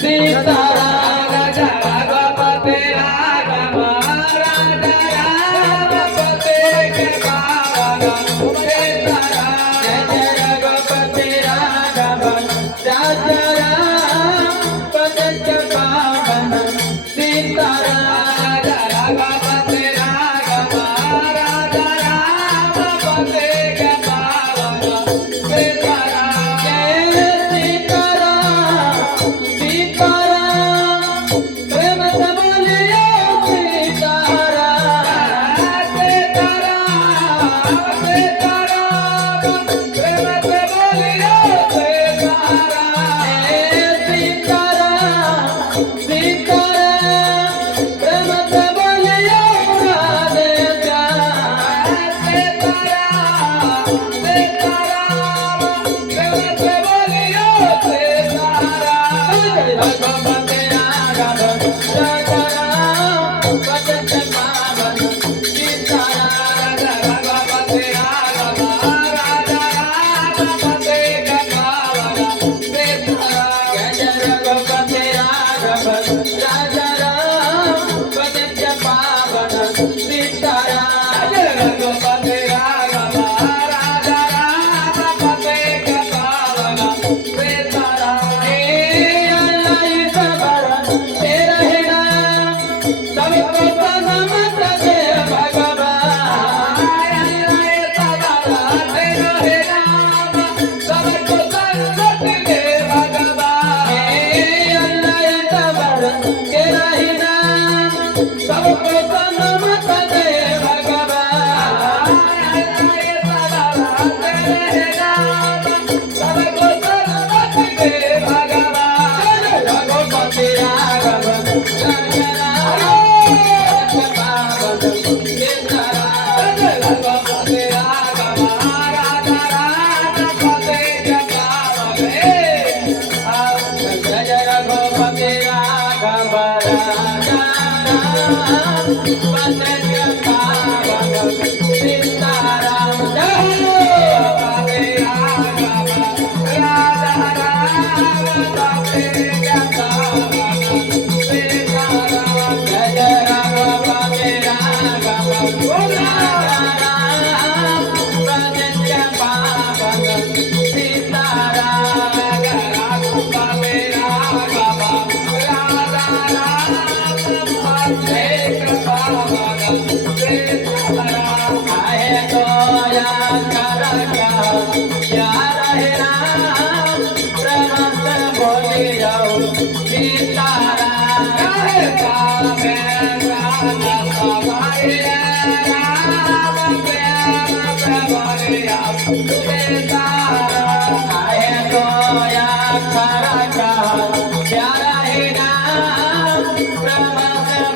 सीताराम जगपति राघव राजा रामपति के पावन सीताराम जगपति राघव राजा रामपति के पावन सीताराम जगपति राघव राजा रामपति के पावन सीताराम सीताराम प्रेम से बोलियो सीताराम सीताराम सीताराम प्रेम से बोलियो सीताराम सीताराम सीताराम प्रेम से बोलियो राधे श्याम सीताराम सीताराम प्रेम से बोलियो सीताराम भगवते राघव राजा राम भजत पावन सीताराम भगवते राघव राजा राम भजत पावन सीताराम भगवते राघव राजा राम भजत पावन सीताराम भगवते राघव राजा राम भजत पावन सीताराम तेरा है नाम सबको सलामत दे भगवान तेरा है नाम सबको सलामत दे भगवान अल्लाह तबर तेरा ही नाम सबको सलामत दे भगवान तेरा है नाम सबको सलामत दे भगवान भगवते राघव राजा राम पावन सीताराम भगवते राघव राजा राम भजत पावन जय भगवते राघव राजा राम भजत पावन सीताराम जय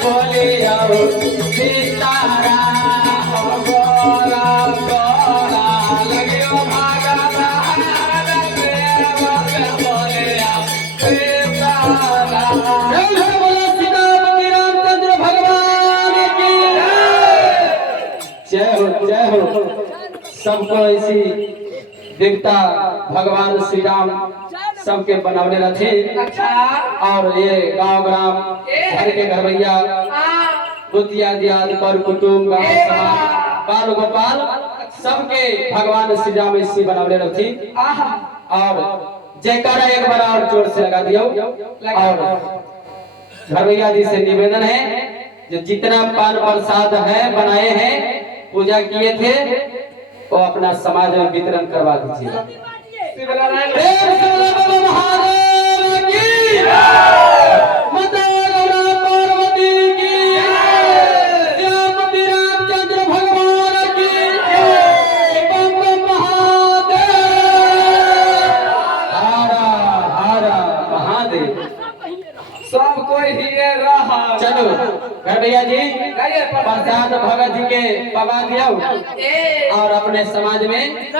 भगवते राघव राजा राम भजत सबको ऐसी देवता भगवान श्री राम सबके बनावने रखे। और ये गांव ग्राम घर के घरवैया बुतिया दियाद पर कुटुंब गांव समाज बाल गोपाल सबके भगवान श्री राम ऐसी बनावने रखी। और जयकारा एक बार और जोर से लगा दियो। और घरवैया जी से निवेदन है जो जितना पान प्रसाद है बनाए हैं पूजा किए थे वो अपना समाज में वितरण करवा दीजिए। सब कोई ही रहा। चलो घर भैया जी प्रसाद भगत जी के पवा दिया और अपने समाज में